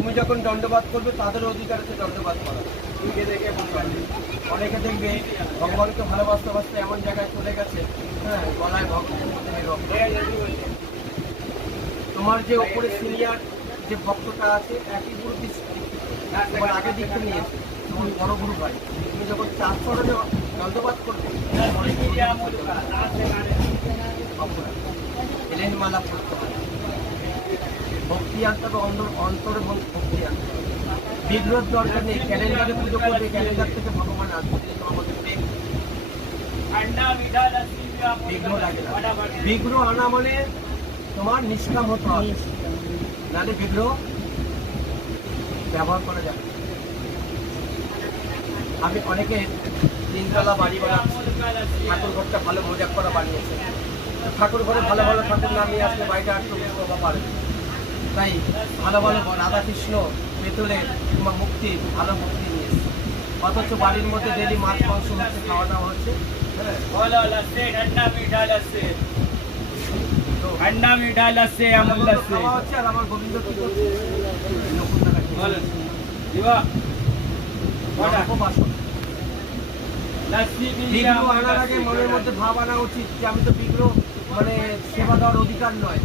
তুমি যখন দণ্ডবাদ করবে তাদের অধিকার আছে দণ্ডবাদ করা। অনেকে দেখবে ভগবানকে ভালোবাসতে বাসতে এমন জায়গায় চলে গেছে, হ্যাঁ, গলায় ভগবানের রক্ত। তোমার যে ওপরে সিনিয়র যে ভক্তটা আছে একই গুরু তোমার আগের দিকটা নিয়েছে, তোমার বড় গুরু ভাই। তুমি যখন 4 চরণে দণ্ডবাদ করবে এলেন মালা পড়তে হয়, ভক্তি আনতে হবে, অন্তরে ভক্তি আনতে হবে। বিগ্রহের দরকার নেই, ক্যালেন্ডারে পুজো করবে, ক্যালেন্ডার থেকে ভগবান আসবে। আমাদের প্রেম বিগ্রহ লাগে না। বিগ্রহ আনা মানে তোমার নিষ্কাম হতে হবে, নাহলে বিগ্রহ ব্যবহার করা যাবে। আমি অনেকে 3 তলা বাড়ি বানাচ্ছি, ঠাকুর ঘরটা ভালো মজা করা বানিয়েছে। ঠাকুর ঘরে ভালো ভালো ঠাকুর নামিয়ে আসলে বাড়িটা আর চব্বিশ টাকা পারে। তাই ভালো ভালো রাধা কৃষ্ণ পেতলের কিংবা মুক্তি ভালো মুক্তি নিয়ে এসছে, অথচ বাড়ির মধ্যে ডেলি মাছ মাংস হচ্ছে, খাওয়া দাওয়া হচ্ছে। ঠান্ডা মিঠা লাসে আমল লাসে খাওয়া হচ্ছে, আর আমার গোবিন্দ কি করছে? বিগ্রহ আনার আগে মনের মধ্যে ভাব আনা উচিত যে আমি তো বিগ্রহ মানে সেবা দেওয়ার অধিকার নয়।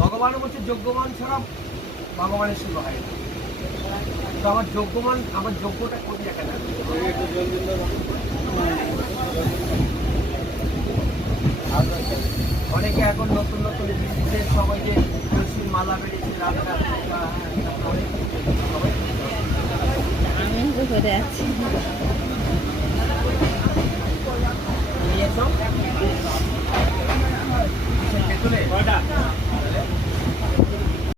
ভগবানও বলছে যোগ্যমান ছাড়া ভগবানের সেবা হয় না। তো আমার যোগ্যমান, আমার যোগ্যটা করি এখানে। অনেকে এখন নতুন নতুন বিদ্যুতের সবাই যে তুলসীর মালা বেরিয়েছে, রাধা আমি ঘরে আছি। নিয়েছ পেতলে